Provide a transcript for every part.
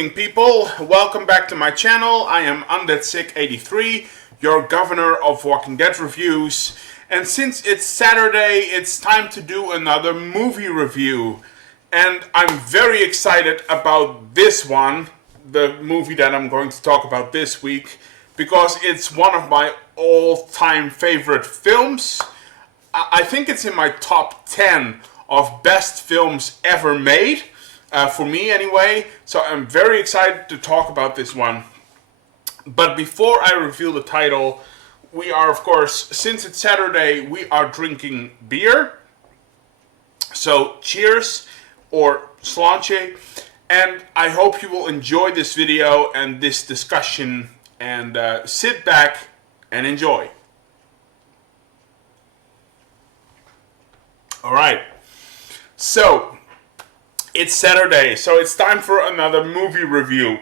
evening, people. Welcome back to my channel. I am UndeadSick83, your governor of Walking Dead reviews. And since it's Saturday, it's time to do another movie review. And I'm very excited about this one, the movie that I'm going to talk about this week, because it's one of my all-time favorite films. I think it's in my top 10 of best films ever made. For me anyway, so I'm very excited to talk about this one. But before I reveal the title, we are, of course, since it's Saturday, we are drinking beer. So cheers, or sláinte, and I hope you will enjoy this video and this discussion, and sit back and enjoy. Alright, so it's Saturday, so it's time for another movie review.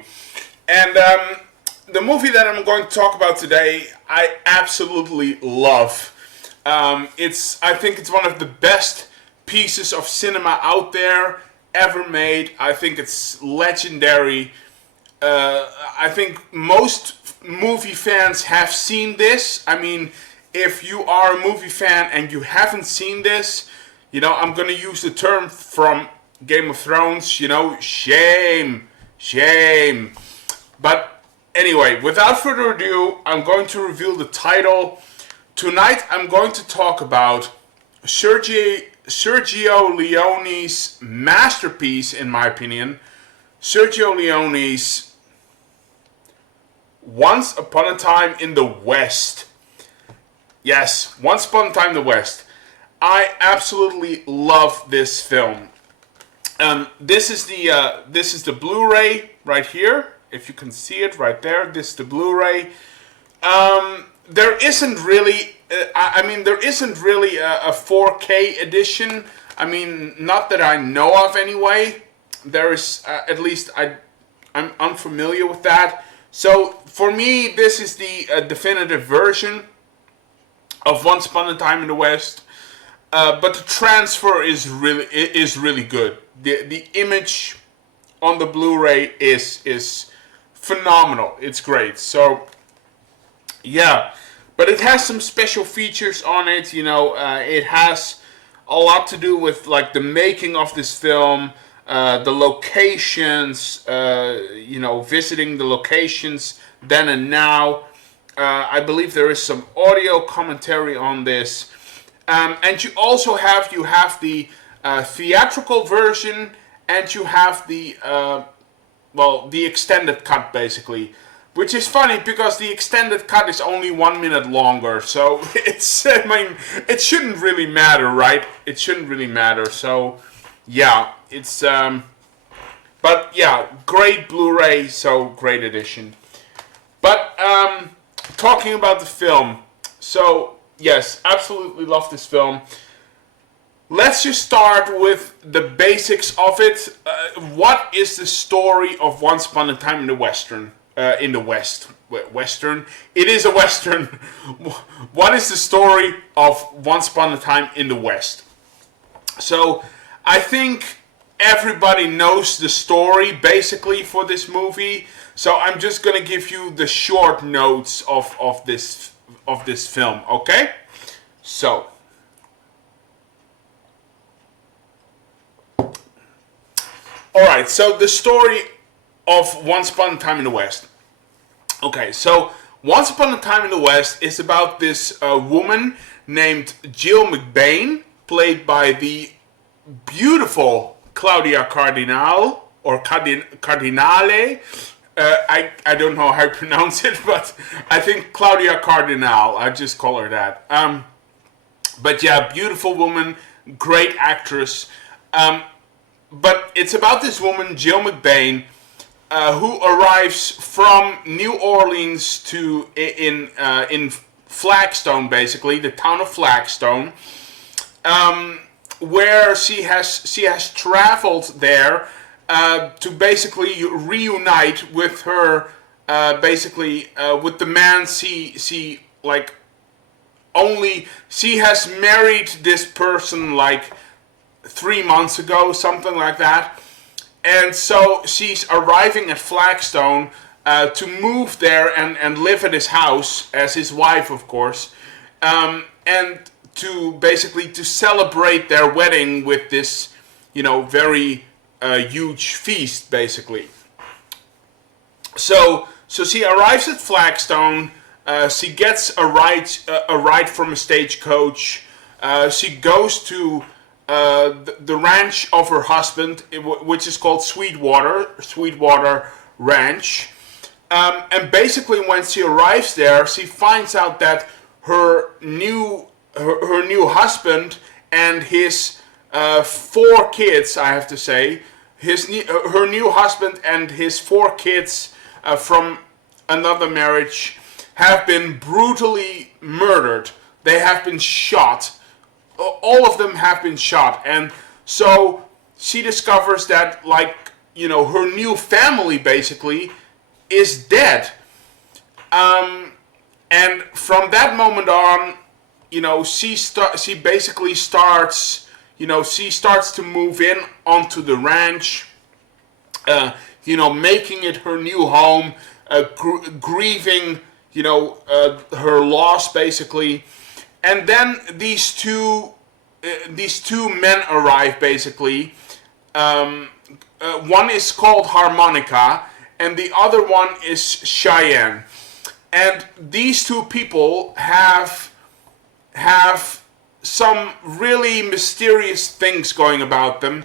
And the movie that I'm going to talk about today, I absolutely love. I think it's one of the best pieces of cinema out there ever made. I think it's legendary. I think most movie fans have seen this. I mean, if you are a movie fan and you haven't seen this, you know, I'm going to use the term from Game of Thrones, you know, shame. But anyway, without further ado, I'm going to reveal the title. Tonight I'm going to talk about Sergio Leone's masterpiece, in my opinion. Sergio Leone's Once Upon a Time in the West. Yes, Once Upon a Time in the West. I absolutely love this film. This is the Blu-ray right here. If you can see it right there, this is the Blu-ray. There isn't really, there isn't really a 4K edition. I mean, not that I know of anyway. There is, at least I'm unfamiliar with that. So for me, this is the definitive version of Once Upon a Time in the West. But the transfer is really good. The image on the Blu-ray is phenomenal. It's great. So yeah, but it has some special features on it. You know, it has a lot to do with like the making of this film, the locations. You know, visiting the locations then and now. I believe there is some audio commentary on this. And you also have the theatrical version, and you have the the extended cut, basically, which is funny because the extended cut is only 1 minute longer. So it shouldn't really matter, right? It shouldn't really matter. So yeah, it's but yeah, great Blu-ray, so great edition. But talking about the film, so. Yes, absolutely love this film. Let's just start with the basics of it. What is the story of Once Upon a Time in the Western? In the West. Western? It is a Western. What is the story of Once Upon a Time in the West? So, I think everybody knows the story, basically, for this movie. So, I'm just going to give you the short notes of this film, okay? So, alright, so the story of Once Upon a Time in the West. Okay, so Once Upon a Time in the West is about this woman named Jill McBain, played by the beautiful Claudia Cardinale, or Cardinale. I don't know how to pronounce it, but I think Claudia Cardinale. I just call her that. But yeah, beautiful woman, great actress. But it's about this woman, Jill McBain, who arrives from New Orleans in Flagstone, basically the town of Flagstone, where she has traveled there. To basically reunite with her, with the man she has married this person like 3 months ago, something like that, And so she's arriving at Flagstone to move there and live at his house as his wife, of course, and to basically to celebrate their wedding with this, very huge feast, basically. So she arrives at Flagstone. She gets a ride from a stagecoach. She goes to the ranch of her husband, which is called Sweetwater Ranch. And basically, when she arrives there, she finds out that her new husband and his 4 kids, I have to say, her new husband and his 4 kids from another marriage have been brutally murdered. They have been shot. All of them have been shot. And so she discovers that, her new family basically is dead. And from that moment on, she basically starts, she starts to move in onto the ranch, making it her new home, grieving, her loss basically. And then these two men arrive basically. One is called Harmonica, and the other one is Cheyenne. And these two people have some really mysterious things going about them.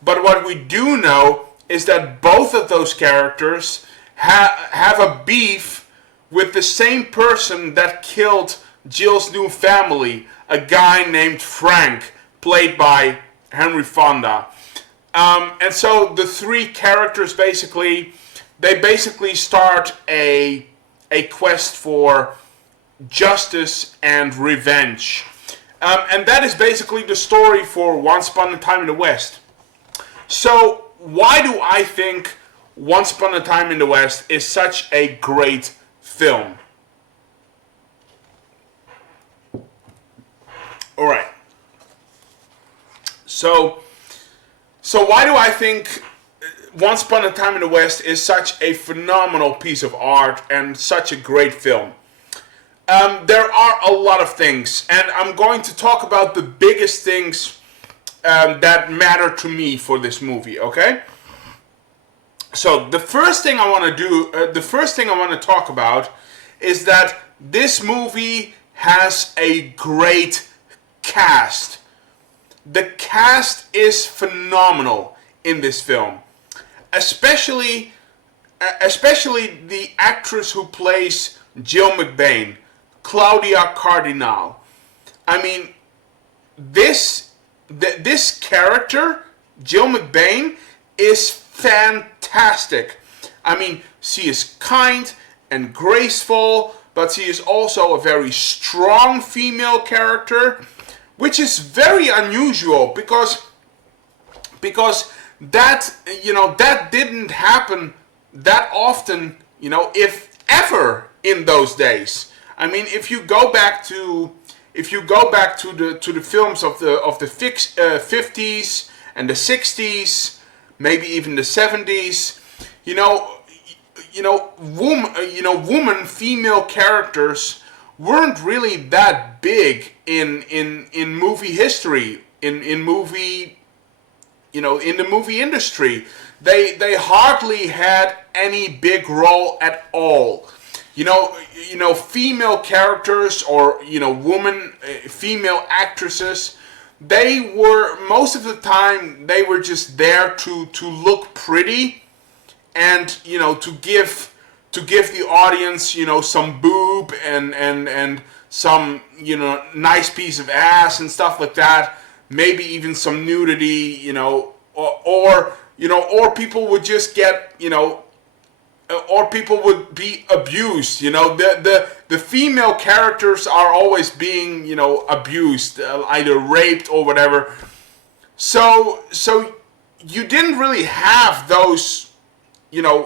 But what we do know is that both of those characters have a beef with the same person that killed Jill's new family, a guy named Frank, played by Henry Fonda. And so the 3 characters basically start a quest for justice and revenge. And that is basically the story for Once Upon a Time in the West. So why do I think Once Upon a Time in the West is such a great film? Alright. So why do I think Once Upon a Time in the West is such a phenomenal piece of art and such a great film? There are a lot of things, and I'm going to talk about the biggest things that matter to me for this movie, okay? So the first thing I want to talk about is that this movie has a great cast. The cast is phenomenal in this film, especially the actress who plays Jill McBain, Claudia Cardinale. I mean, this character, Jill McBain, is fantastic. I mean, she is kind and graceful, but she is also a very strong female character, which is very unusual because that didn't happen that often, if ever, in those days. I mean, if you go back to the films of the 50s and the 60s, maybe even the 70s, woman female characters weren't really that big in movie history, in the movie industry. They hardly had any big role at all. Female characters or female actresses, they were most of the time they were just there to look pretty and to give the audience some boob and some nice piece of ass and stuff like that, maybe even some nudity, or people would just get or people would be abused. The female characters are always being abused, either raped or whatever. So you didn't really have those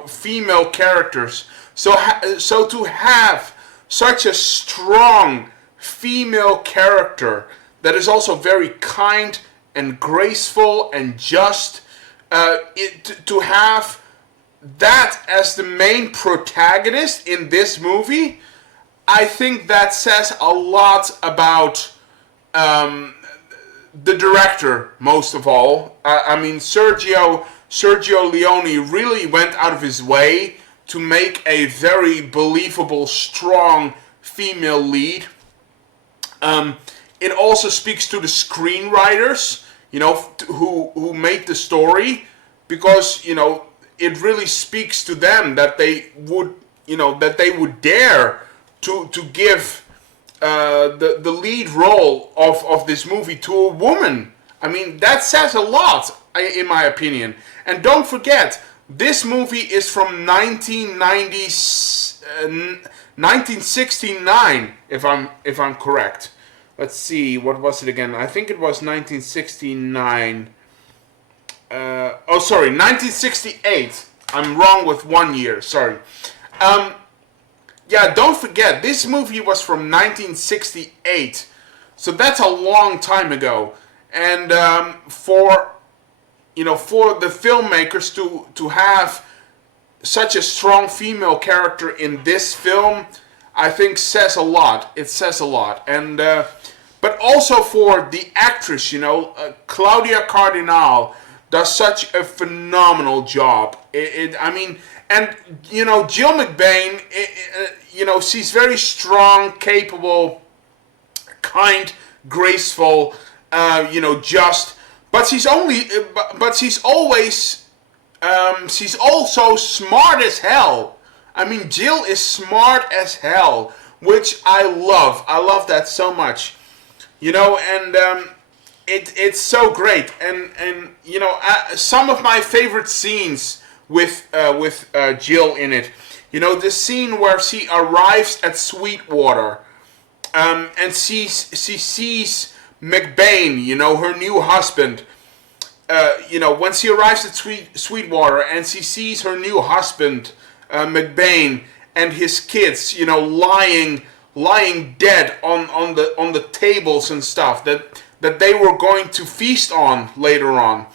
female characters. So to have such a strong female character that is also very kind and graceful and just, To have that as the main protagonist in this movie, I think that says a lot about the director, most of all. I mean, Sergio Leone really went out of his way to make a very believable, strong female lead. It also speaks to the screenwriters, who made the story, because it really speaks to them that they would dare to give the lead role of this movie to a woman. I mean, that says a lot, in my opinion. And don't forget, this movie is from 1969, if I'm correct. Let's see, what was it again? I think it was 1969. 1968. I'm wrong with 1 year. Sorry. Yeah, don't forget, this movie was from 1968, so that's a long time ago. And for the filmmakers to have such a strong female character in this film, I think says a lot. It says a lot. And but also for the actress, Claudia Cardinale does such a phenomenal job. And Jill McBain, she's very strong, capable, kind, graceful, just. But she's also smart as hell. I mean, Jill is smart as hell, which I love. I love that so much. It's so great. And some of my favorite scenes with Jill in it. The scene where she arrives at Sweetwater, and she sees McBain, her new husband. When she arrives at Sweetwater and she sees her new husband, McBain, and his kids, lying dead on the tables and stuff that they were going to feast on later on.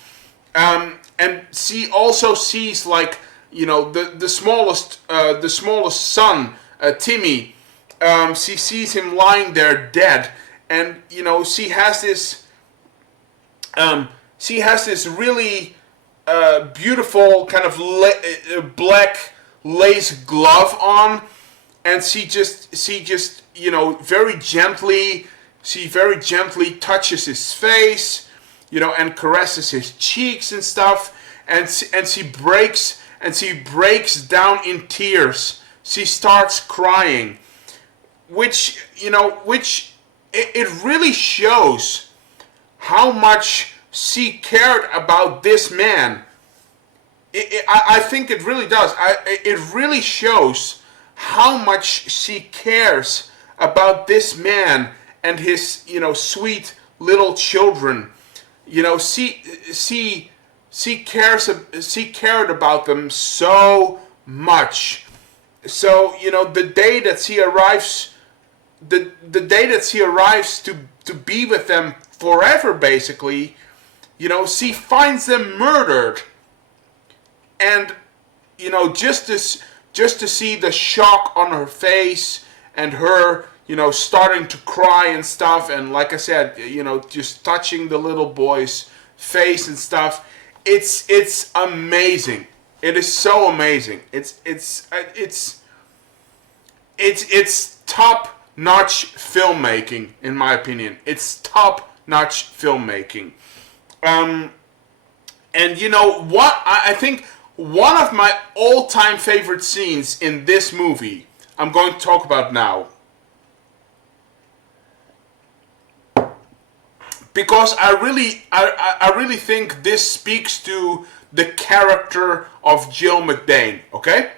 And she also sees, like, the smallest son, Timmy. She sees him lying there dead, and she has this really beautiful kind of black lace glove on, and she just very gently touches his face, and caresses his cheeks and stuff, and she breaks down in tears. She starts crying, which it really shows how much she cared about this man. I think it really does. It really shows how much she cares about this man and his sweet little children. She cared about them so much. So the day that she arrives, the day that she arrives to be with them forever, basically, she finds them murdered, and just to see the shock on her face and her starting to cry and stuff, and like I said, just touching the little boy's face and stuff. It's amazing. It is so amazing. It's top-notch filmmaking, in my opinion. It's top-notch filmmaking. And what? I think one of my all-time favorite scenes in this movie, I'm going to talk about now. Because I really think this speaks to the character of Jill McBain, okay?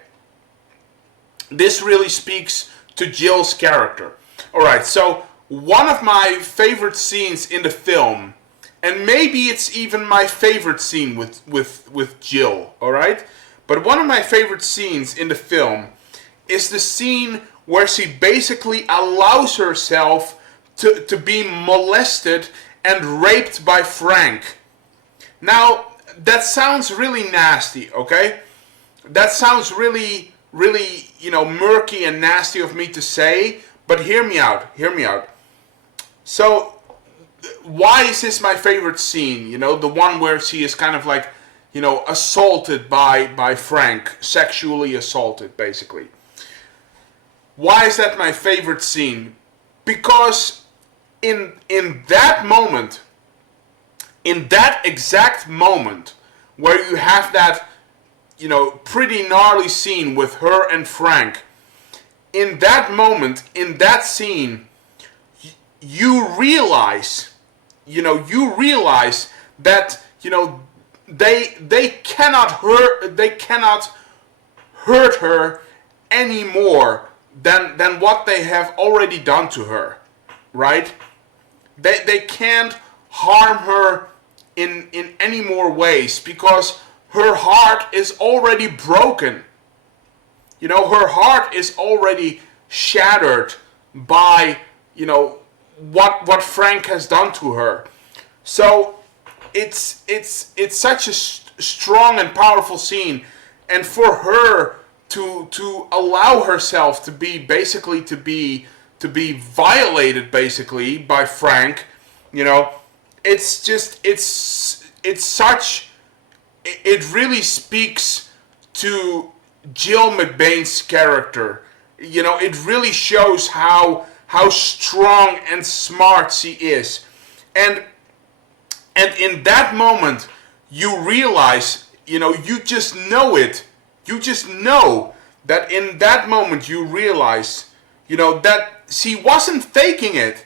This really speaks to Jill's character. Alright, so one of my favorite scenes in the film, and maybe it's even my favorite scene with Jill, alright? But one of my favorite scenes in the film is the scene where she basically allows herself to be molested and raped by Frank. Now, that sounds really nasty, okay? That sounds really, really, murky and nasty of me to say, but hear me out, hear me out. So, why is this my favorite scene? The one where she is kind of like, assaulted by Frank, sexually assaulted, basically. Why is that my favorite scene? Because in that moment, in that exact moment, where you have that, pretty gnarly scene with her and Frank, in that moment, in that scene, you realize, that, they cannot hurt her any more than what they have already done to her, right? They can't harm her in any more ways because her heart is already broken. Her heart is already shattered by, what Frank has done to her. So it's such a strong and powerful scene, and for her to allow herself to be basically to be violated basically by Frank, it's just it's such, it really speaks to Jill McBain's character. It really shows how strong and smart she is, and in that moment you realize, you just know it. You just know that in that moment you realize, that she wasn't faking it.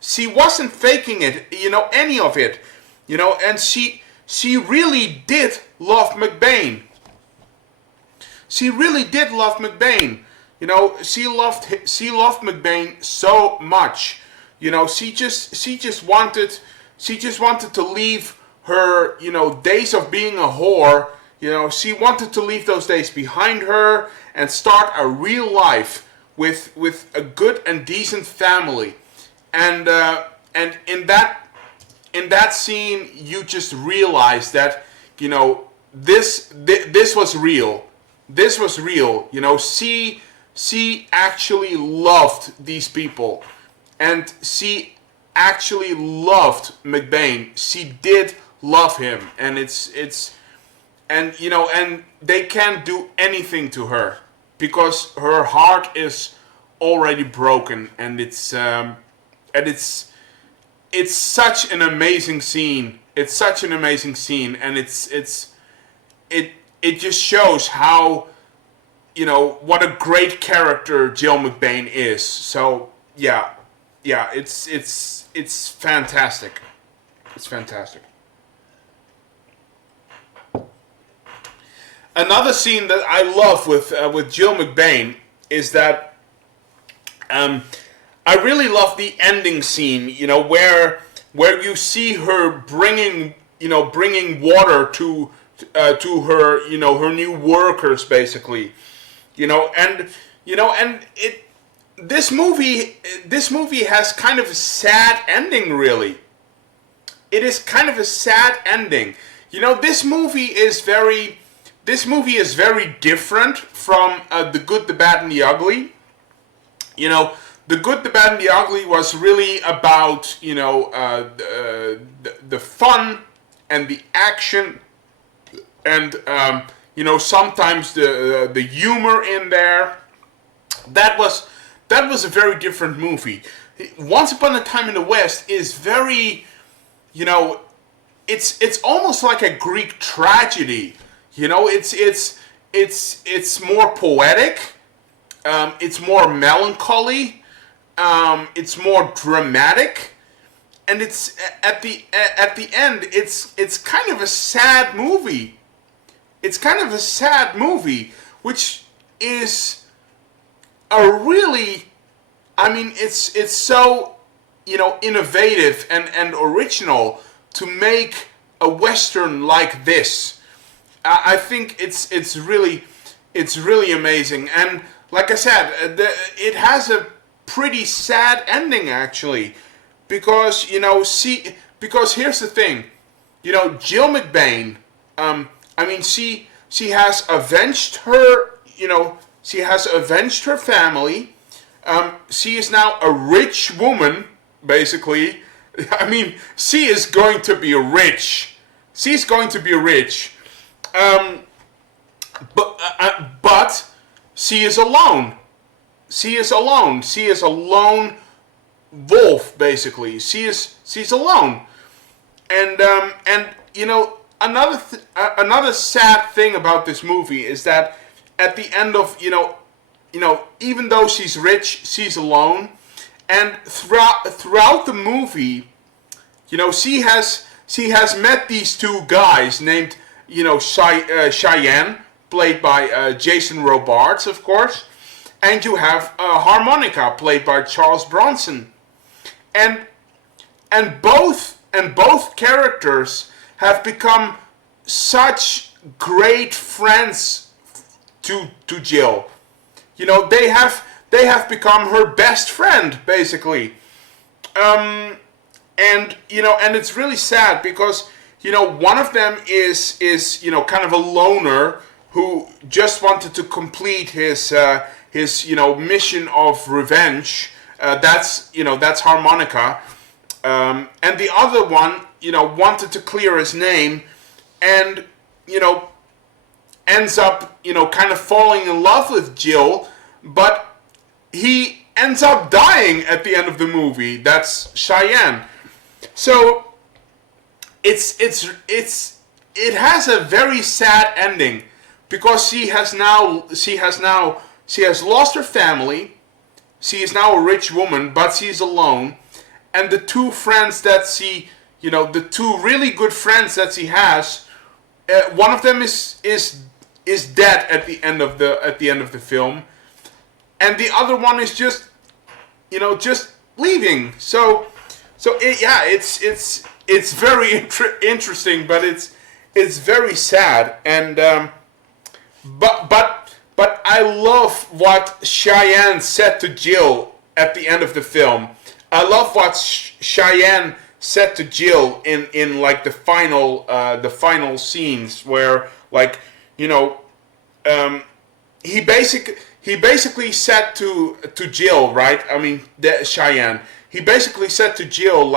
She wasn't faking it, any of it. And she really did love McBain. She really did love McBain. She loved McBain so much. She just wanted to leave her, days of being a whore. She wanted to leave those days behind her and start a real life with a good and decent family. And in that scene, you just realize that, this was real. This was real. She actually loved these people, and she actually loved McBain. She did love him, and and they can't do anything to her because her heart is already broken, and it's such an amazing scene. It's such an amazing scene, and it just shows how, what a great character Jill McBain is. So yeah, it's fantastic. It's fantastic. Another scene that I love with Jill McBain is that I really love the ending scene. Where you see her bringing water to her her new workers basically. This movie has kind of a sad ending, really. It is kind of a sad ending. This movie is very different from The Good, the Bad, and the Ugly. The Good, the Bad, and the Ugly was really about, the fun and the action and, sometimes the humor in there. That was a very different movie. Once Upon a Time in the West is very, it's almost like a Greek tragedy. It's more poetic. It's more melancholy. It's more dramatic, and it's at the end. It's kind of a sad movie. It's kind of a sad movie, which is a really, it's so innovative and original to make a Western like this. I think it's really amazing, and like I said, it has a pretty sad ending actually, because because here's the thing, Jill McBain I mean, she has avenged her, she has avenged her family. She is now a rich woman, basically. I mean, she is going to be rich. She's going to be rich. But she is alone. She is alone. She is a lone wolf, basically. She's alone. And another sad thing about this movie is that at the end of even though she's rich, she's alone, and throughout the movie, she has met these two guys named Cheyenne, played by Jason Robards, of course, and you have Harmonica, played by Charles Bronson, and both characters have become such great friends to Jill. They have become her best friend, basically. And it's really sad because one of them is kind of a loner who just wanted to complete his mission of revenge. That's Harmonica. And the other one wanted to clear his name, and ends up kind of falling in love with Jill, but he ends up dying at the end of the movie. That's Cheyenne. So it has a very sad ending because she has lost her family. She is now a rich woman, but she's alone. And the two friends that the two really good friends that she has, one of them is dead at the end of the film, and the other one is just leaving. So it's very interesting, but it's very sad, and but I love what Cheyenne said to Jill at the end of the film. I love what Cheyenne said to Jill in like the final scenes where he basically said to Jill, right? I mean, Cheyenne. He basically said to Jill,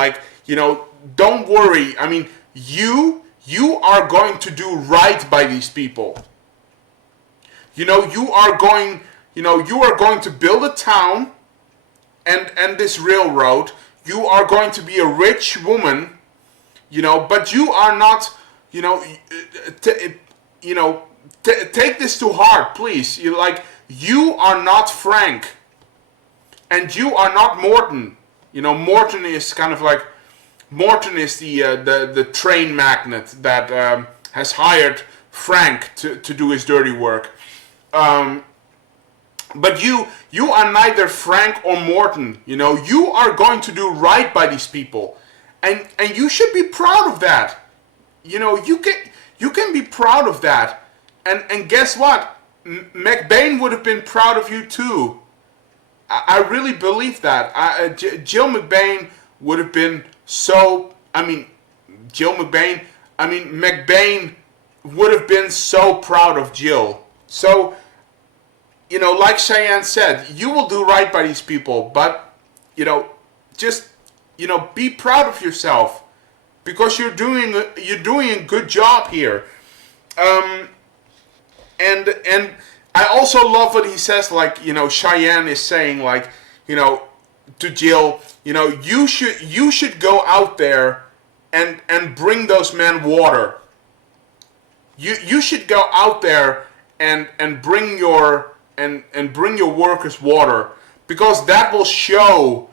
don't worry. I mean, you are going to do right by these people. You are going to build a town and this railroad. You are going to be a rich woman, but you are not, take this to heart, please. You are not Frank, and you are not Morton. Morton is kind of like, Morton is the train magnate that has hired Frank to do his dirty work. But you are neither Frank or Morton. You are going to do right by these people, and you should be proud of that. You can be proud of that. And guess what? McBain would have been proud of you too. I really believe that. Jill McBain would have been so. McBain would have been so proud of Jill. So, like Cheyenne said, you will do right by these people, but just be proud of yourself because you're doing a good job here. And I also love what he says, Cheyenne is saying, to Jill, you should go out there and bring those men water. You should go out there and bring your workers water, because that will show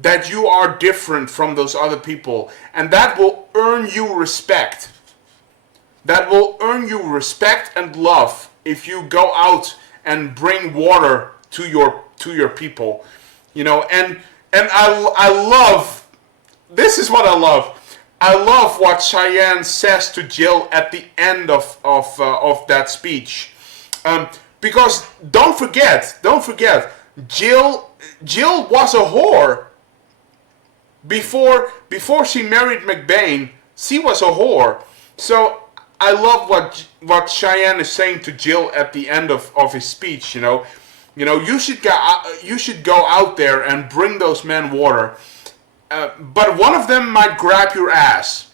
that you are different from those other people, and that will earn you respect. That will earn you respect and love if you go out and bring water to your people, And I love. This is what I love. I love what Cheyenne says to Jill at the end of that speech, because don't forget, Jill was a whore before she married McBain. She was a whore. So I love what Cheyenne is saying to Jill at the end of his speech. You should go out there and bring those men water, but one of them might grab your ass.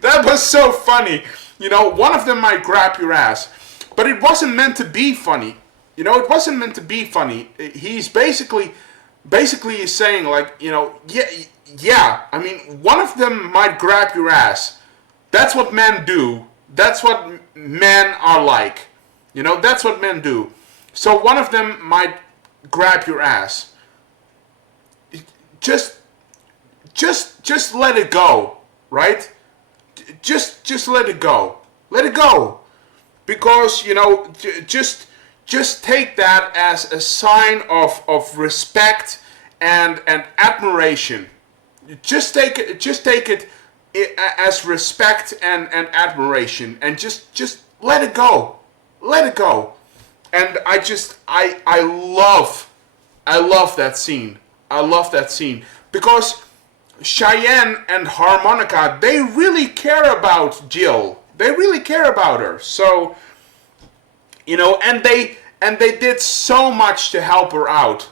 That was so funny. One of them might grab your ass, but it wasn't meant to be funny. It wasn't meant to be funny. He's basically is saying like, yeah. I mean, one of them might grab your ass. That's what men do. That's what men are like. That's what men do. So one of them might grab your ass. Just let it go, right? Just let it go. Let it go. Because, just take that as a sign of respect and admiration. Just take it as respect and admiration, and just let it go. Let it go. And I love that scene. I love that scene because Cheyenne and Harmonica, they really care about Jill. They really care about her. So, and they did so much to help her out,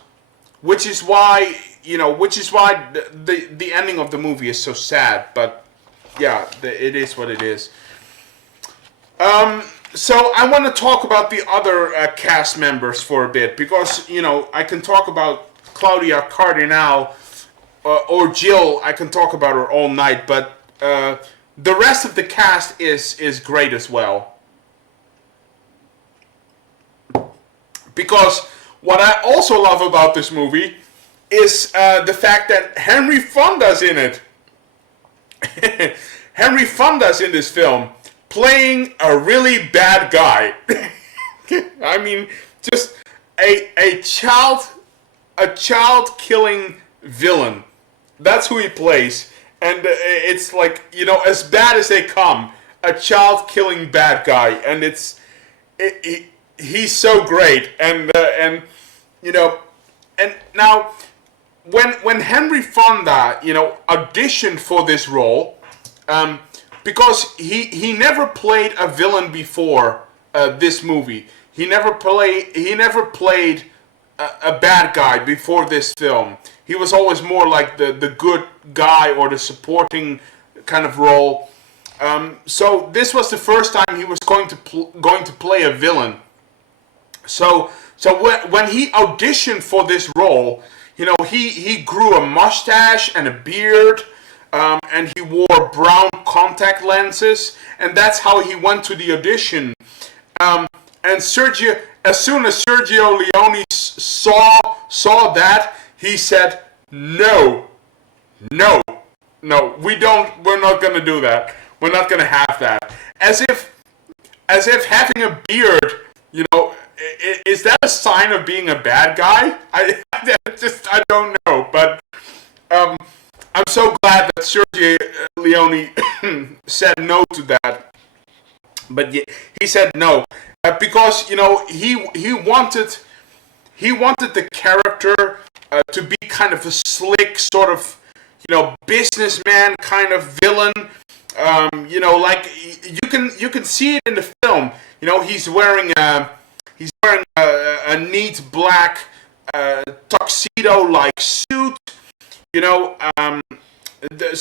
which is why the ending of the movie is so sad. But yeah, it is what it is. So I want to talk about the other cast members for a bit because I can talk about Claudia Cardinale or Jill. I can talk about her all night, but the rest of the cast is great as well. Because what I also love about this movie is the fact that Henry Fonda's in it. Henry Fonda's in this film, playing a really bad guy. I mean, just a child killing villain. That's who he plays, and it's like as bad as they come. A child killing bad guy, and he's so great, and now when Henry Fonda auditioned for this role, because he never played a villain before this movie. He never played a bad guy before this film. He was always more like the good guy or the supporting kind of role. So this was the first time he was going to play a villain. So when he auditioned for this role, he grew a mustache and a beard, and he wore brown contact lenses, and that's how he went to the audition. And as soon as Sergio Leone saw that, he said, "No, we're not gonna do that. We're not gonna have that." As if having a beard, is that a sign of being a bad guy? I don't know, but I'm so glad that Sergio Leone said no to that. But he said no because he wanted the character to be kind of a slick sort of businessman kind of villain. Like you can see it in the film. He's wearing a neat black tuxedo-like suit.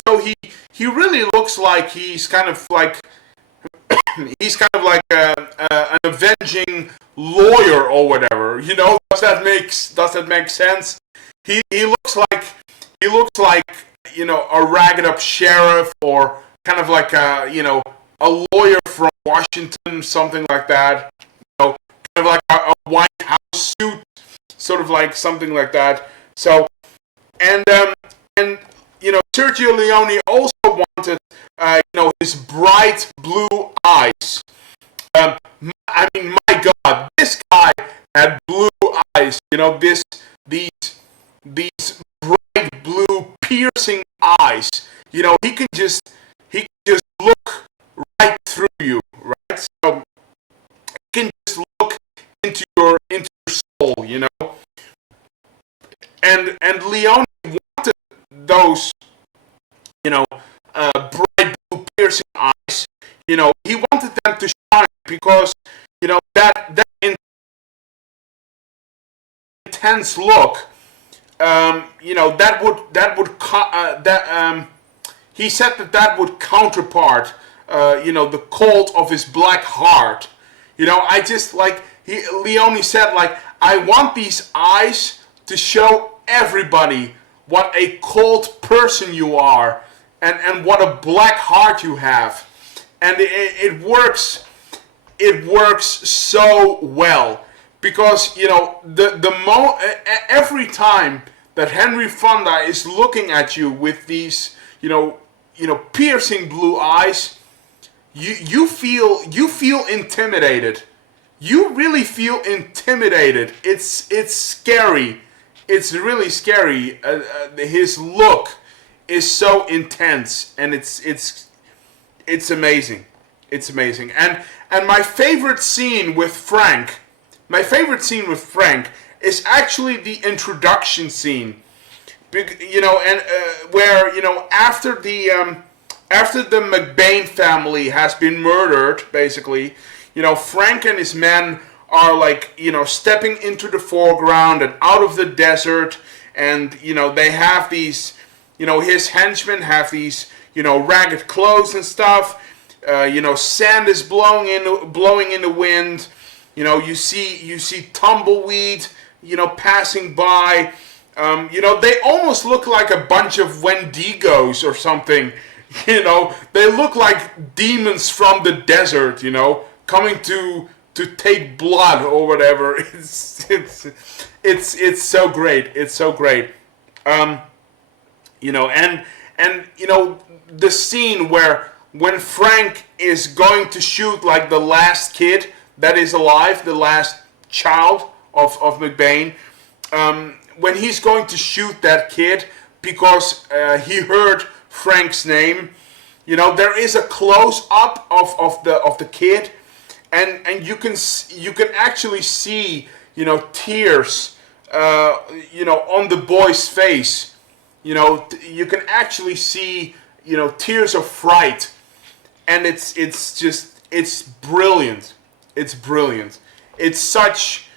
So he really looks like he's kind of like an avenging lawyer or whatever. Does that make sense? He looks like a ragged up sheriff or kind of like a lawyer from Washington, something like that. Kind of like a White House suit, sort of like something like that. So and Sergio Leone also wanted his bright blue eyes. I mean, my God, this guy had blue eyes. These bright blue piercing eyes. He can just look right through you, right? So he can just look into your soul, And Leone wanted those, bright blue piercing eyes. He wanted them to shine because that intense look. He said that would counterpart, the cold of his black heart. I just Leone said, I want these eyes to show everybody what a cold person you are, and what a black heart you have, and it works. It works so well because every time that Henry Fonda is looking at you with these piercing blue eyes, you feel intimidated. You really feel intimidated. It's scary. It's really scary. His look is so intense, and it's amazing. It's amazing. And my favorite scene with Frank is actually the introduction scene. Where after the McBain family has been murdered, basically, Frank and his men are stepping into the foreground and out of the desert, and they have these, his henchmen have these, ragged clothes and stuff. Sand is blowing in the wind. You see tumbleweed, passing by. They almost look like a bunch of Wendigos or something. They look like demons from the desert. Coming to take blood or whatever. It's so great. It's so great. And the scene where when Frank is going to shoot the last kid that is alive, the last child of McBain, when he's going to shoot that kid because he heard Frank's name, there is a close up of the kid, and you can actually see tears on the boy's face. You can actually see tears of fright. And it's brilliant. It's brilliant. It's such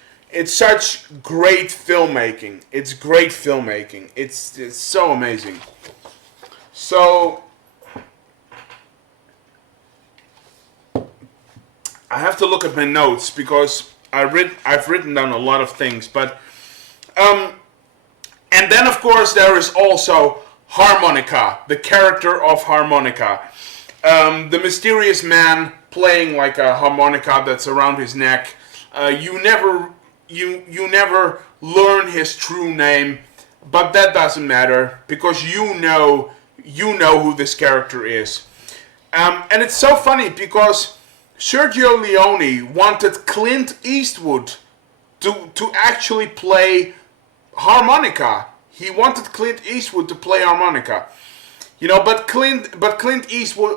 great filmmaking. It's great filmmaking. It's so amazing. So I have to look at my notes because I've written down a lot of things, but and then of course there is also Harmonica, the character of Harmonica. The mysterious man playing a harmonica that's around his neck. You never learn his true name, but that doesn't matter because you know who this character is. And it's so funny because Sergio Leone wanted Clint Eastwood to actually play harmonica. He wanted Clint Eastwood to play harmonica. But Clint Eastwood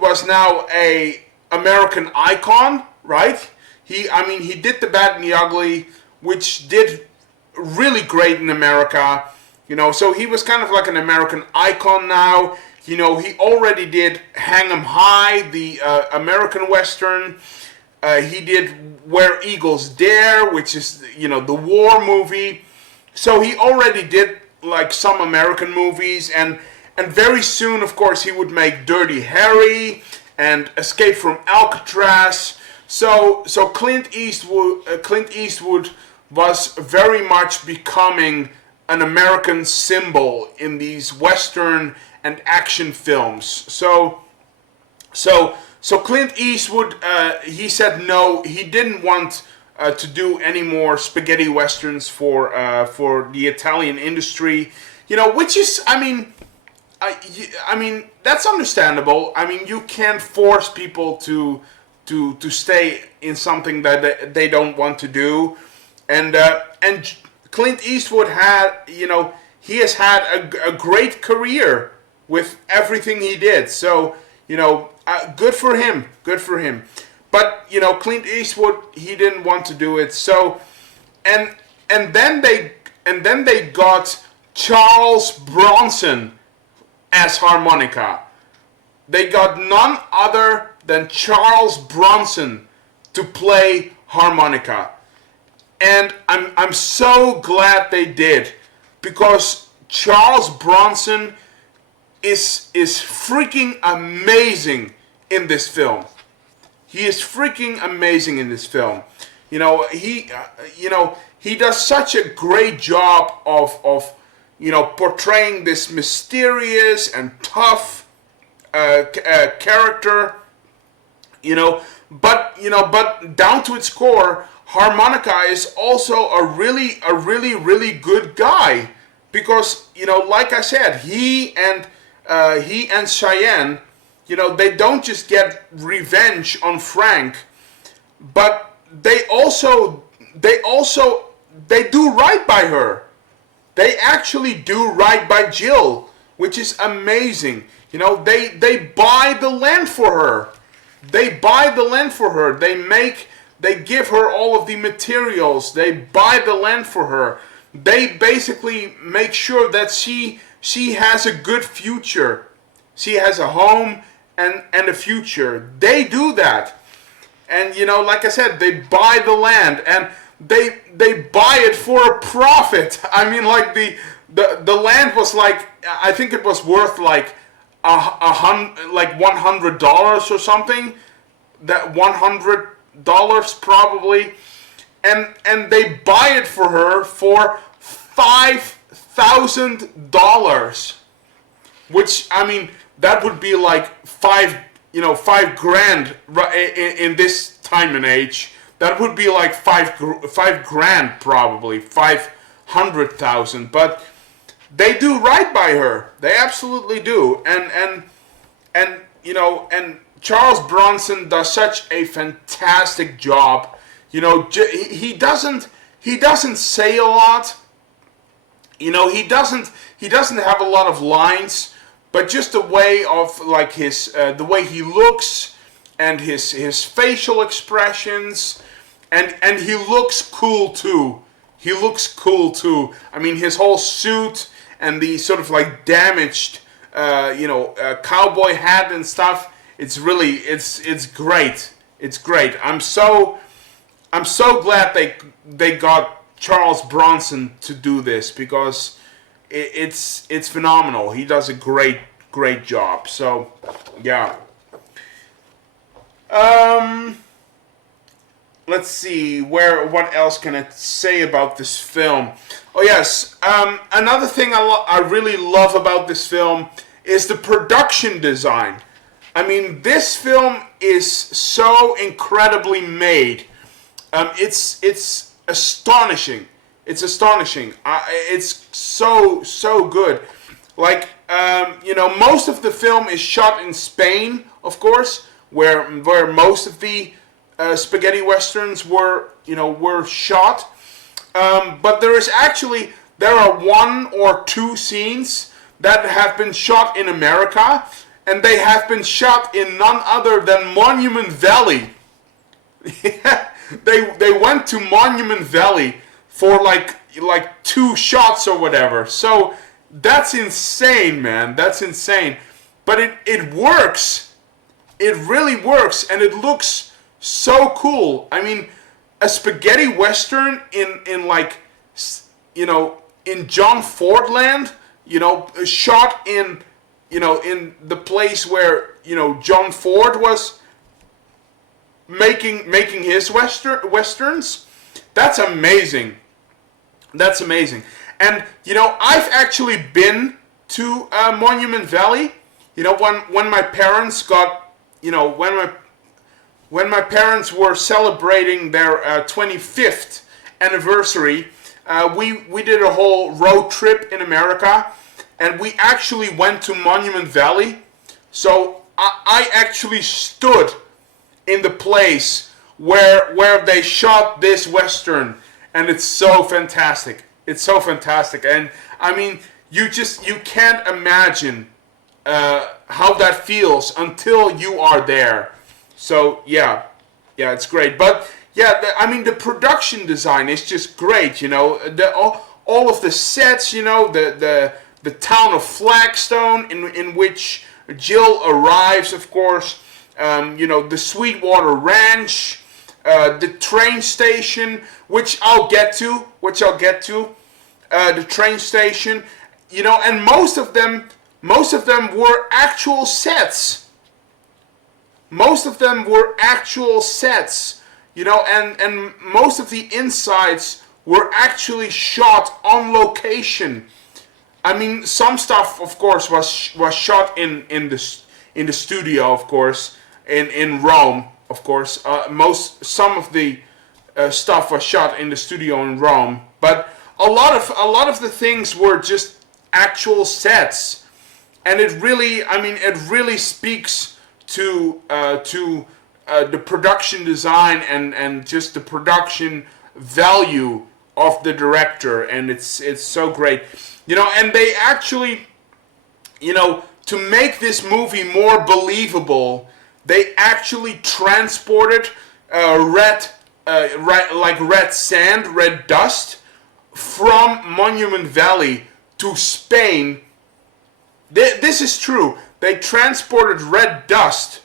was now a American icon, right? He did The Bad and the Ugly, which did really great in America. So he was kind of like an American icon now. He already did Hang 'em High, the American Western. He did Where Eagles Dare, which is, the war movie. So he already did some American movies, and very soon, of course, he would make Dirty Harry and Escape from Alcatraz. So Clint Eastwood was very much becoming an American symbol in these Western and action films. So Clint Eastwood, he said no, he didn't want to do any more spaghetti westerns for the Italian industry, which is, that's understandable. You can't force people to stay in something that they don't want to do, and Clint Eastwood had, he has had a great career with everything he did. So, good for him. Good for him. But Clint Eastwood, he didn't want to do it. So, and then they got Charles Bronson as harmonica. They got none other than Charles Bronson to play harmonica. And I'm so glad they did, because Charles Bronson is freaking amazing in this film. He is freaking amazing in this film. He does such a great job of portraying this mysterious and tough character. But down to its core, harmonica is also a really good guy, because like I said, he and Cheyenne, they don't just get revenge on Frank, but they do right by her. They actually do right by Jill, which is amazing. They buy the land for her. They give her all of the materials. They buy the land for her. They basically make sure that she has a good future. She has a home and a future. They do that. And like I said, they buy the land, and they buy it for a profit. I mean, like the land was like, I think it was worth like $100 or something. That $100 probably, and they buy it for her for $5,000, which, I mean, that would be like $5 grand in this time and age. That would be like $5 grand probably, 500,000. But they do right by her. They absolutely do. And Charles Bronson does such a fantastic job. He doesn't say a lot. He doesn't have a lot of lines, but just the way of like the way he looks and his facial expressions, and he looks cool too. I mean, his whole suit and the sort of like damaged cowboy hat and stuff. It's great. It's great. I'm so glad they got Charles Bronson to do this, because it's phenomenal. He does a great job. So yeah. Let's see, what else can I say about this film? Oh yes, another thing I really love about this film is the production design. I mean, this film is so incredibly made. It's astonishing. It's astonishing. It's so good. Like, most of the film is shot in Spain, of course, where most of the spaghetti westerns were shot. But there are one or two scenes that have been shot in America, and they have been shot in none other than Monument Valley. They went to Monument Valley for like 2 shots or whatever. So that's insane, man. That's insane. But it works. It really works, and it looks so cool. I mean, a spaghetti western in John Ford land, shot in the place where John Ford was making his westerns. That's amazing. That's amazing. And I've actually been to Monument Valley. When my parents got when my parents were celebrating their 25th anniversary, we did a whole road trip in America, and we actually went to Monument Valley. So I actually stood in the place where they shot this western, and it's so fantastic. It's so fantastic, and I mean, you can't imagine how that feels until you are there. So yeah, it's great. But yeah, the production design is just great. All of the sets, the the town of Flagstone, in which Jill arrives, of course. The Sweetwater Ranch, the train station, which I'll get to. The train station, and most of them were actual sets. Most of them were actual sets, and most of the insides were actually shot on location. I mean, some stuff, of course, was shot in the studio, of course, in Rome, of course. Some of the stuff was shot in the studio in Rome, but a lot of the things were just actual sets, and it really speaks to the production design and just the production value of the director, and it's so great, and they actually, to make this movie more believable, they actually transported red sand, red dust from Monument Valley to Spain. This is true. They transported red dust,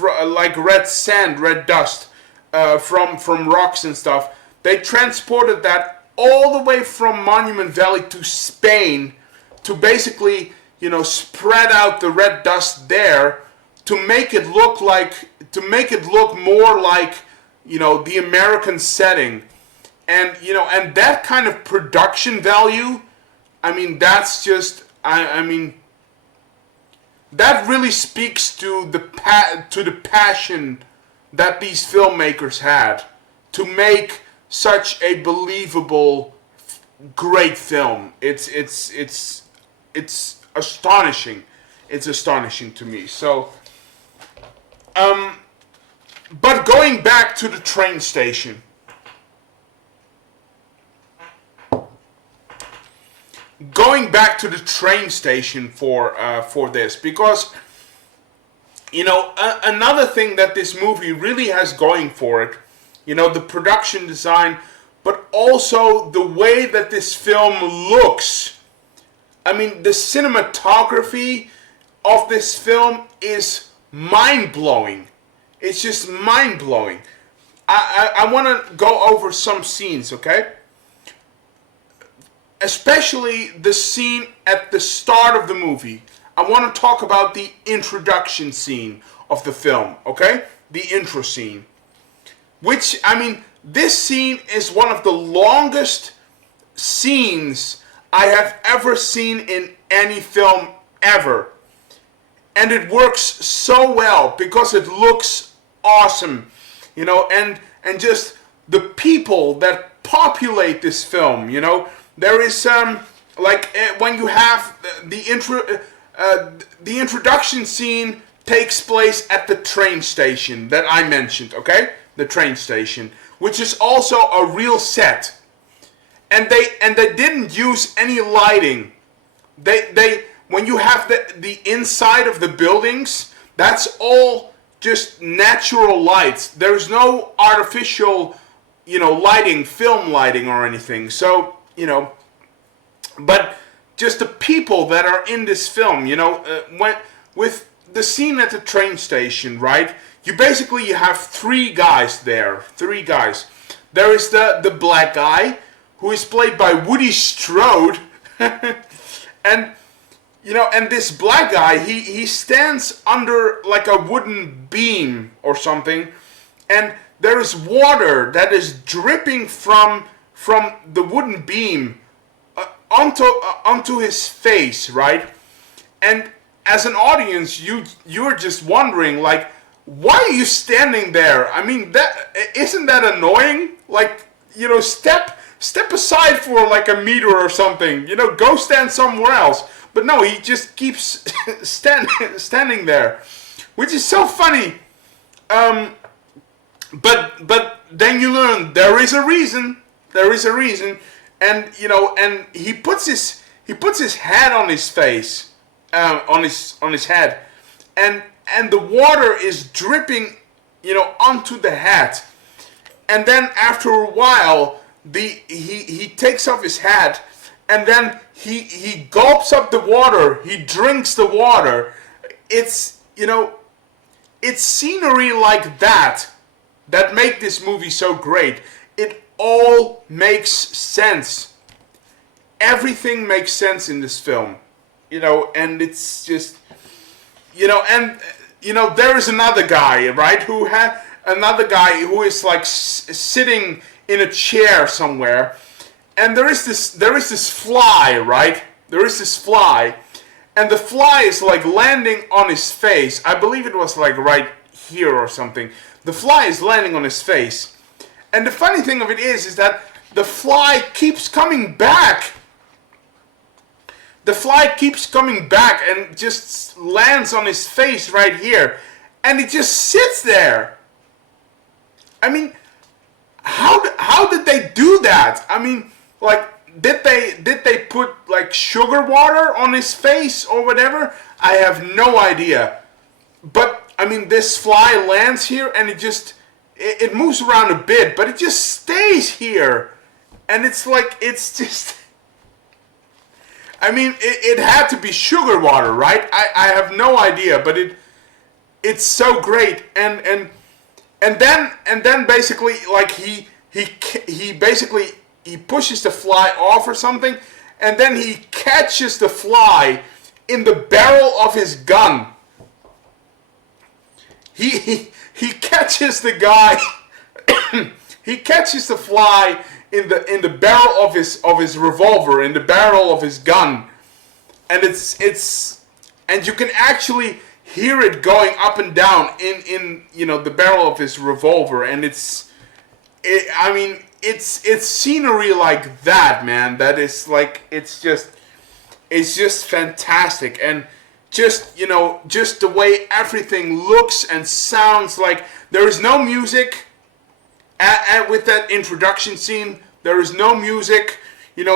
red sand, red dust from rocks and stuff. They transported that all the way from Monument Valley to Spain to basically, spread out the red dust there to make it look more like, the American setting. And, and that kind of production value, that's just, that really speaks to the passion that these filmmakers had to make such a believable, great film. It's astonishing. It's astonishing to me. So, but going back to the train station. Going back to the train station for this, because another thing that this movie really has going for it, the production design, but also the way that this film looks. The cinematography of this film is mind-blowing. It's just mind-blowing. I want to go over some scenes, okay? Especially the scene at the start of the movie. I want to talk about the introduction scene of the film, okay? The intro scene. Which, this scene is one of the longest scenes I have ever seen in any film ever. And it works so well because it looks awesome. And just the people that populate this film, there is when you have the introduction scene takes place at the train station that I mentioned, okay? The train station, which is also a real set. And they didn't use any lighting. They when you have the inside of the buildings, that's all just natural lights. There's no artificial, lighting, film lighting or anything. So, but just the people that are in this film, with the scene at the train station, right? You have three guys there. Three guys. There is the black guy, who is played by Woody Strode. and this black guy, he stands under like a wooden beam or something, and there is water that is dripping from the wooden beam onto his face, right? And as an audience, you're just wondering, like, why are you standing there? That isn't that annoying? Like, step aside for like a meter or something. Go stand somewhere else. But no, he just keeps standing there, which is so funny. But then you learn there is a reason. There is a reason, and and he puts his head on his face, on his head, and the water is dripping, onto the hat, and then after a while, he takes off his hat, and then he gulps up the water, he drinks the water. It's, it's scenery like that make this movie so great. It all makes sense. Everything makes sense in this film, and it's just, there is another guy, right, who is like sitting in a chair somewhere, and there is this fly, right? There is this fly, and the fly is like landing on his face. I believe it was like right here or something. The fly is landing on his face, and the funny thing of it is that the fly keeps coming back. The fly keeps coming back and just lands on his face right here, and it just sits there. I mean, how did they do that? I mean, like, did they put like sugar water on his face or whatever? I have no idea. But I mean, this fly lands here and it moves around a bit, but it just stays here, and it's like, it's just. I mean, it had to be sugar water, right? I have no idea, but it's so great, and then basically, like, he pushes the fly off or something, and then he catches the fly in the barrel of his gun. He catches the guy. He catches the fly in the barrel of his revolver, in the barrel of his gun, and and you can actually hear it going up and down in the barrel of his revolver, and it's scenery like that, man. That is like, it's just fantastic, and just the way everything looks and sounds. Like, there is no music. With that introduction scene, there is no music. You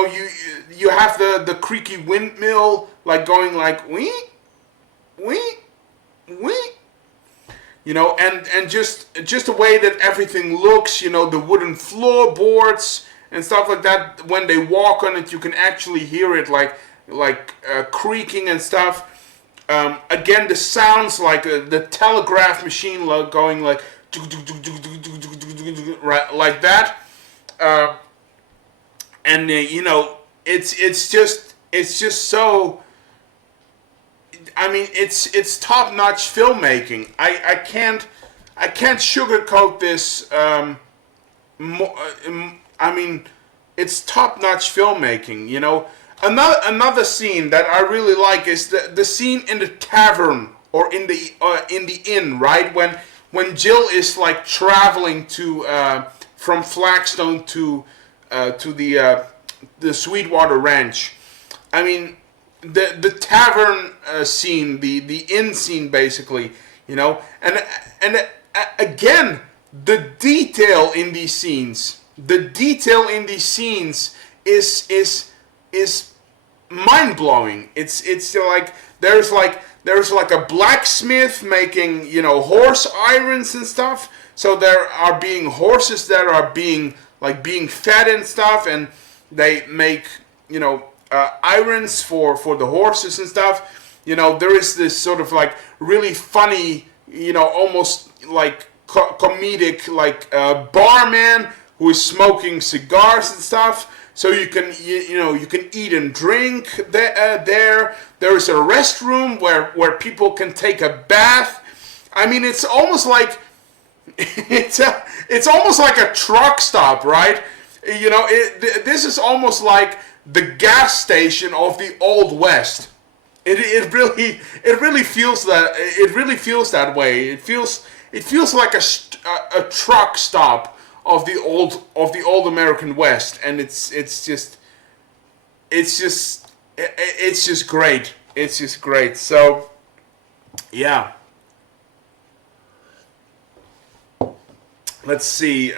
have the creaky windmill, like, going like wee, wee, wee. And just the way that everything looks. The wooden floorboards and stuff like that. When they walk on it, you can actually hear it like creaking and stuff. Again, the sounds like the telegraph machine going like. Right, like that, and it's just so. I mean, it's top-notch filmmaking. I can't sugarcoat this. I mean, it's top-notch filmmaking. Another scene that I really like is the scene in the tavern, or in the inn, right, when Jill is like traveling from Flagstone to the Sweetwater Ranch. I mean, the tavern scene, the inn scene, basically, and again, the detail in these scenes is mind blowing. It's like there's like a blacksmith making, horse irons and stuff. So there are being horses that are being fed and stuff, and they make, irons for the horses and stuff. There is this sort of like really funny, almost like comedic, like barman who is smoking cigars and stuff. So you can eat and drink there. There is a restroom where people can take a bath. I mean, it's almost like it's almost like a truck stop, right? This is almost like the gas station of the Old West. It really feels that. It really feels that way. It feels like a truck stop of the old American West, and it's just great. It's just great. So, yeah. Let's see.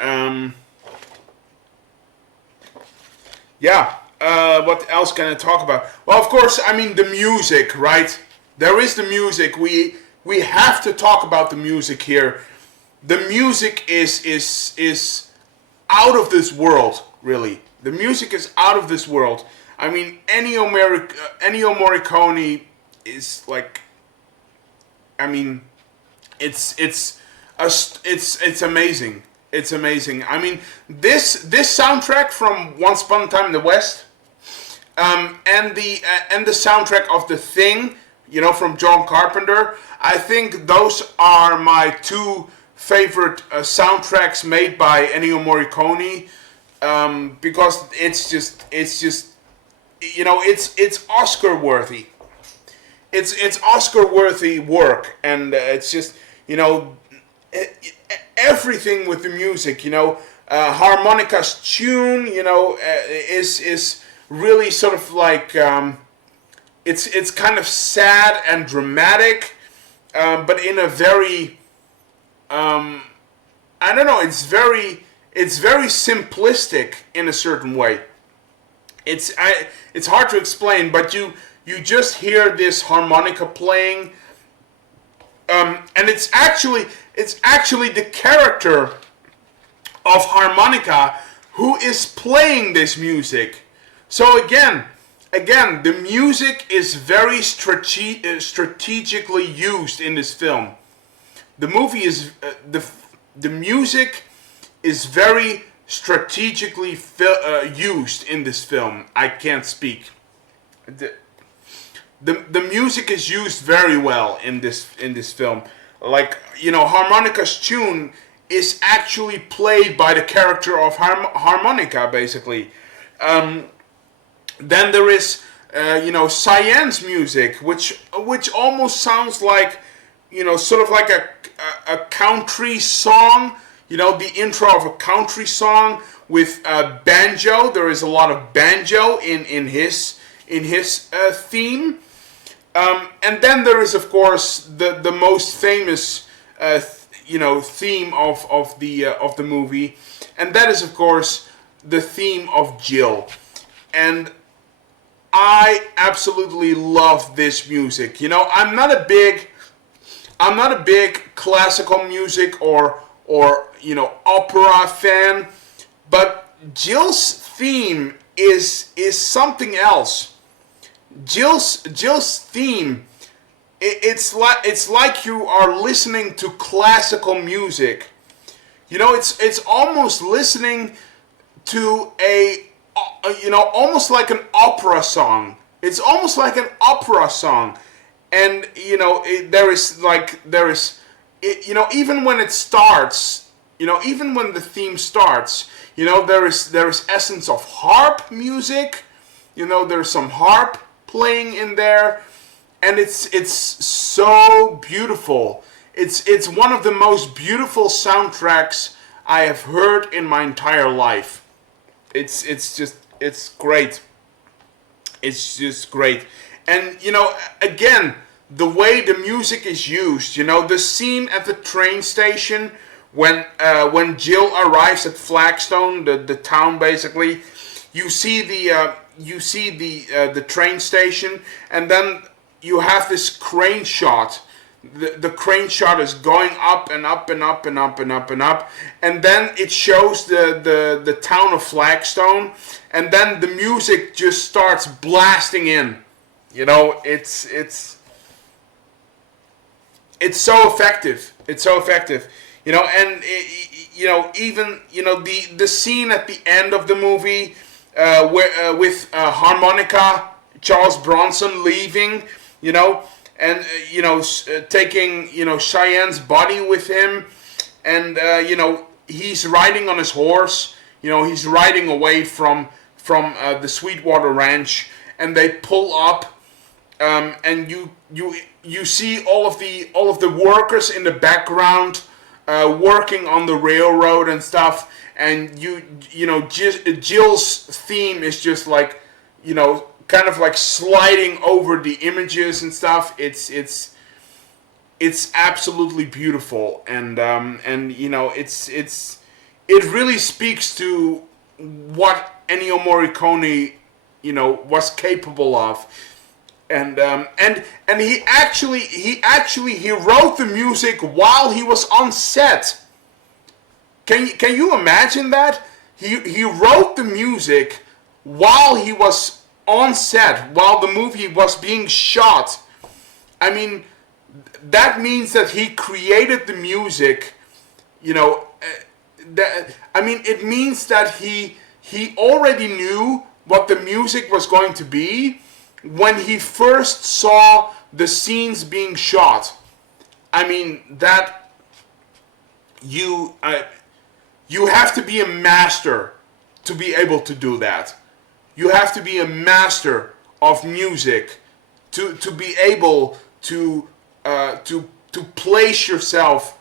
What else can I talk about? Well, of course, I mean the music, right? There is the music. We have to talk about the music here. The music is out of this world, really. The music is out of this world. I mean, Ennio Morricone is like, I mean, it's amazing. It's amazing. I mean, this soundtrack from Once Upon a Time in the West, and the soundtrack of The Thing, you know, from John Carpenter. I think those are my two favorite soundtracks made by Ennio Morricone, because it's just you know, it's Oscar worthy. It's Oscar worthy work, and it's just, you know, everything with the music, you know, harmonica's tune, you know, is really sort of like, it's kind of sad and dramatic, but in a very, I don't know, it's very simplistic in a certain way. It's hard to explain, but you just hear this harmonica playing, and it's actually the character of harmonica who is playing this music. So again, the music is very strategically used in this film. The movie is the music is very strategically used in this film. I can't speak. The music is used very well in this film. Like, you know, harmonica's tune is actually played by the character of harmonica, basically. Then there is, you know, Cyan's music, which almost sounds like, you know, sort of like a country song. You know, the intro of a country song with banjo. There is a lot of banjo in his theme. And then there is, of course, the most famous, you know, theme of the movie, and that is, of course, the theme of Jill. And I absolutely love this music. You know, I'm not a big classical music or you know, opera fan, but Jill's theme is something else. Jill's theme, it's like you are listening to classical music. You know, it's almost listening to you know, almost like an opera song. It's almost like an opera song, and you know, there is, you know, even when it starts, you know, even when the theme starts, you know, there is essence of harp music. You know, there's some harp playing in there, and it's so beautiful. It's one of the most beautiful soundtracks I have heard in my entire life. It's great. It's just great. And you know, again, the way the music is used, you know, the scene at the train station when Jill arrives at Flagstone, the town, basically, you see the train station, and then you have this crane shot. The crane shot is going up and up and up and up and up and up, and then it shows the town of Flagstone, and then the music just starts blasting in. You know, it's so effective. It's so effective. You know, and you know, even, you know, the scene at the end of the movie, with harmonica, Charles Bronson leaving, you know, and you know, taking, you know, Cheyenne's body with him, and you know, he's riding on his horse. You know, he's riding away from the Sweetwater Ranch, and they pull up, and you see all of the workers in the background, working on the railroad and stuff, and you know, Jill's theme is just like, you know, kind of like sliding over the images and stuff. It's absolutely beautiful, and you know, it really speaks to what Ennio Morricone, you know, was capable of. And he actually wrote the music while he was on set. Can you imagine that? He wrote the music while he was on set while the movie was being shot. I mean, that means that he created the music, you know. It means that he already knew what the music was going to be when he first saw the scenes being shot. I mean, that you have to be a master to be able to do that. You have to be a master of music to be able to place yourself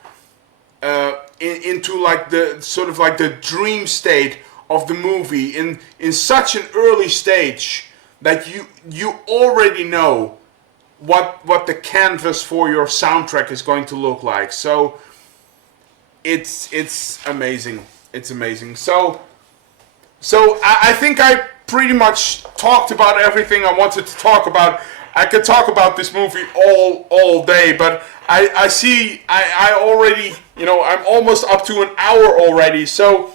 into like the sort of like the dream state of the movie in such an early stage that you already know what the canvas for your soundtrack is going to look like. So it's amazing. It's amazing. So I think I pretty much talked about everything I wanted to talk about. I could talk about this movie all day, but I see I already, you know, I'm almost up to an hour already. So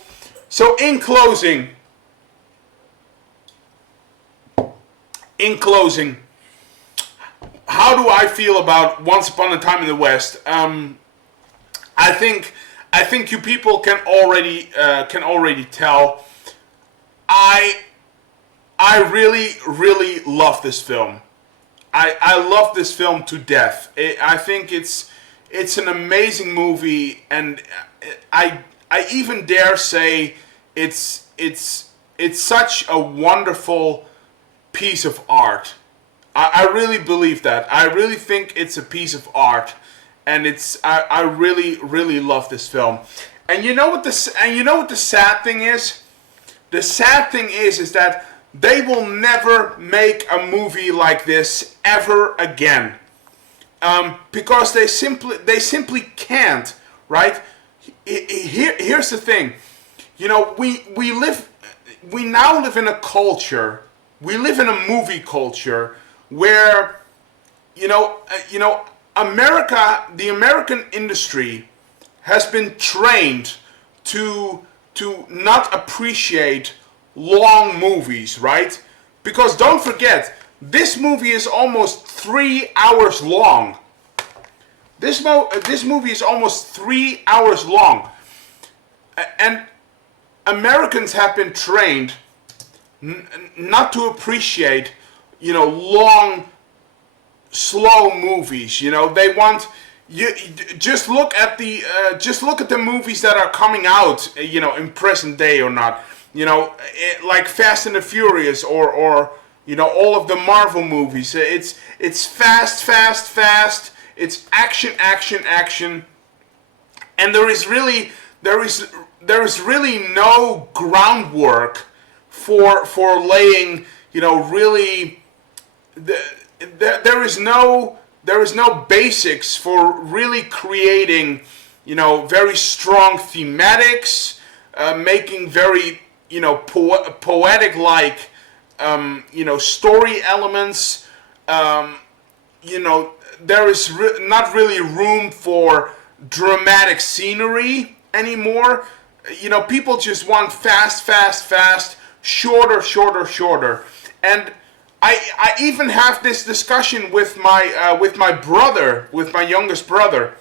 in closing, how do I feel about Once Upon a Time in the West? I think you people can already tell. I really love this film. I love this film to death. I think it's an amazing movie, and I even dare say it's such a wonderful piece of art. I really believe that. I really think it's a piece of art, and I really love this film. And you know what the sad thing is? The sad thing is that they will never make a movie like this ever again, because they simply can't. Right? Here's the thing. You know, we now live in a culture. We live in a movie culture where, you know, America, the American industry, has been trained to not appreciate long movies, right? Because don't forget, this movie is almost 3 hours long. This movie is almost 3 hours long, and Americans have been trained not to appreciate, you know, long, slow movies. You know, they want you just look at the movies that are coming out, you know, in present day or not. You know, like Fast and the Furious or you know, all of the Marvel movies. It's fast. It's action, and there is really no groundwork for laying, you know, really. There is no basics for really creating, you know, very strong thematics, making very, you know, poetic like, you know, story elements. You know, there is not really room for dramatic scenery anymore. You know, people just want fast, shorter, and I even have this discussion with my brother, with my youngest brother,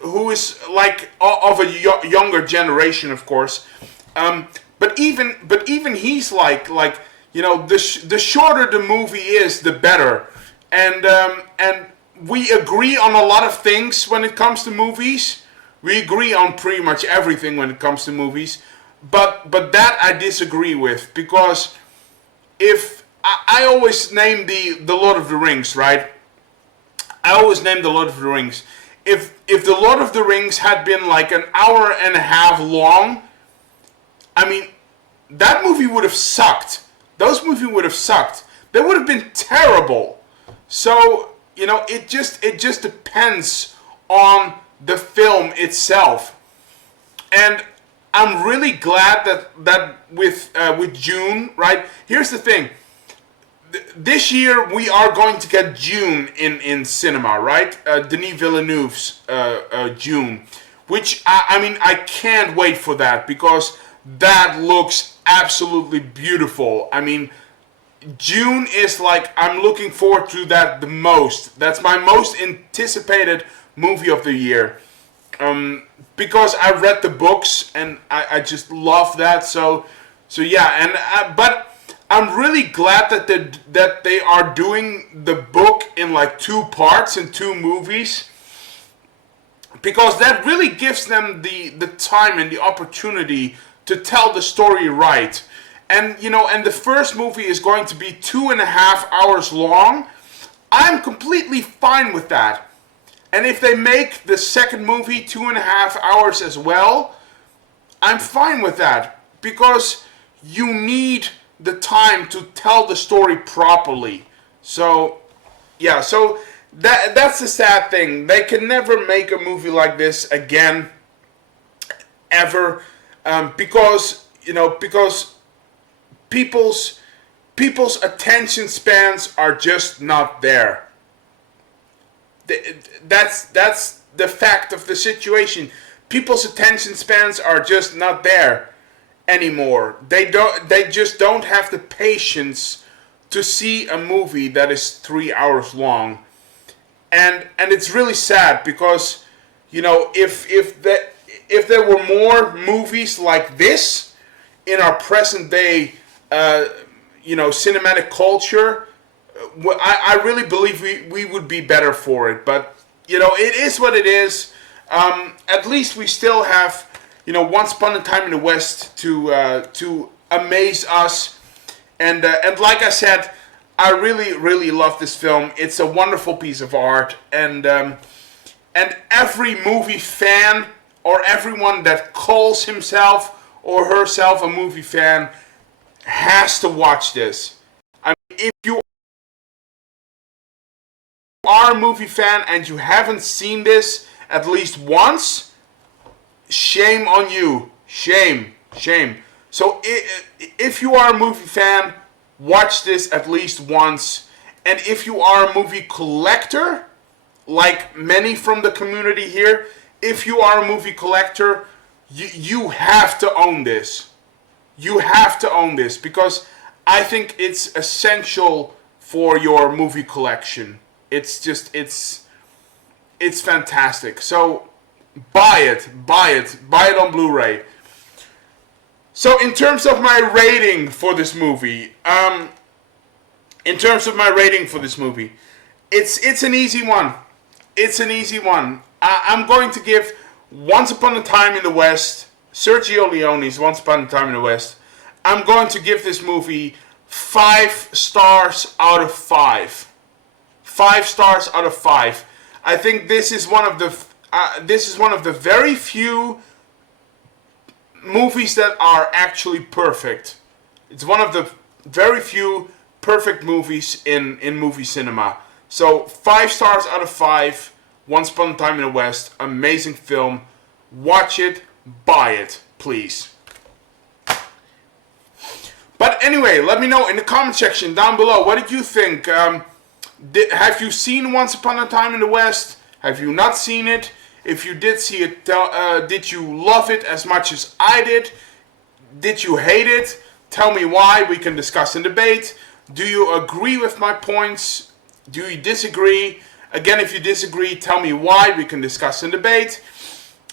who is like of a younger generation, of course. But even he's like, you know, the shorter the movie is, the better, and we agree on a lot of things when it comes to movies. We agree on pretty much everything when it comes to movies, but that I disagree with, because if I always name the Lord of the Rings, right? I always name the Lord of the Rings. If the Lord of the Rings had been like an hour and a half long, I mean, that movie would have sucked. Those movies would have sucked. They would have been terrible. So, you know, it just depends on the film itself. And I'm really glad that with June, right? Here's the thing. This year we are going to get June in cinema, right? Denis Villeneuve's June, which I mean, I can't wait for that, because that looks absolutely beautiful. I mean, June is like, I'm looking forward to that the most. That's my most anticipated movie of the year. Because I read the books and I just love that. So yeah, and but I'm really glad that they are doing the book in like 2 parts in 2 movies, because that really gives them the time and the opportunity to tell the story right. And and the first movie is going to be 2.5 hours long. I'm completely fine with that. And if they make the second movie 2.5 hours as well, I'm fine with that, because you need the time to tell the story properly. So yeah, so that's the sad thing. They can never make a movie like this again, ever, because people's attention spans are just not there. That's the fact of the situation. People's attention spans are just not there anymore. They just don't have the patience to see a movie that is 3 hours long. And it's really sad, because if there were more movies like this in our present day cinematic culture, I really believe we would be better for it. But it is what it is. At least we still have Once Upon a Time in the West to amaze us. And like I said, I really love this film. It's a wonderful piece of art, and every movie fan, or everyone that calls himself or herself a movie fan, has to watch this. I mean, if you are a movie fan and you haven't seen this at least once, shame on you. Shame. So if you are a movie fan, watch this at least once. And if you are a movie collector, like many from the community here, if you are a movie collector, you have to own this. You have to own this, because I think it's essential for your movie collection. It's fantastic. So buy it on Blu-ray. So in terms of my rating for this movie, it's an easy one. I'm going to give Once Upon a Time in the West, Sergio Leone's Once Upon a Time in the West, I'm going to give this movie 5 stars out of 5. 5 stars out of 5. I think this is one of the very few movies that are actually perfect. It's one of the very few perfect movies in movie cinema. So 5 stars out of 5. Once Upon a Time in the West, amazing film. Watch it, buy it, please. But anyway, let me know in the comment section down below. What did you think? Have you seen Once Upon a Time in the West? Have you not seen it? If you did see it, did you love it as much as I did? Did you hate it? Tell me why. We can discuss and debate. Do you agree with my points? Do you disagree? Again, if you disagree, tell me why. We can discuss and debate.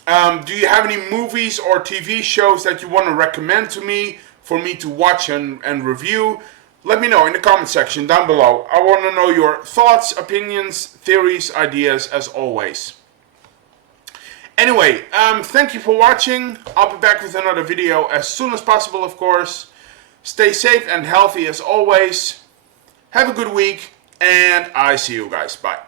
Do you have any movies or TV shows that you want to recommend to me for me to watch and review? Let me know in the comment section down below. I want to know your thoughts, opinions, theories, ideas, as always. Anyway, thank you for watching. I'll be back with another video as soon as possible, of course. Stay safe and healthy as always. Have a good week, and I see you guys. Bye.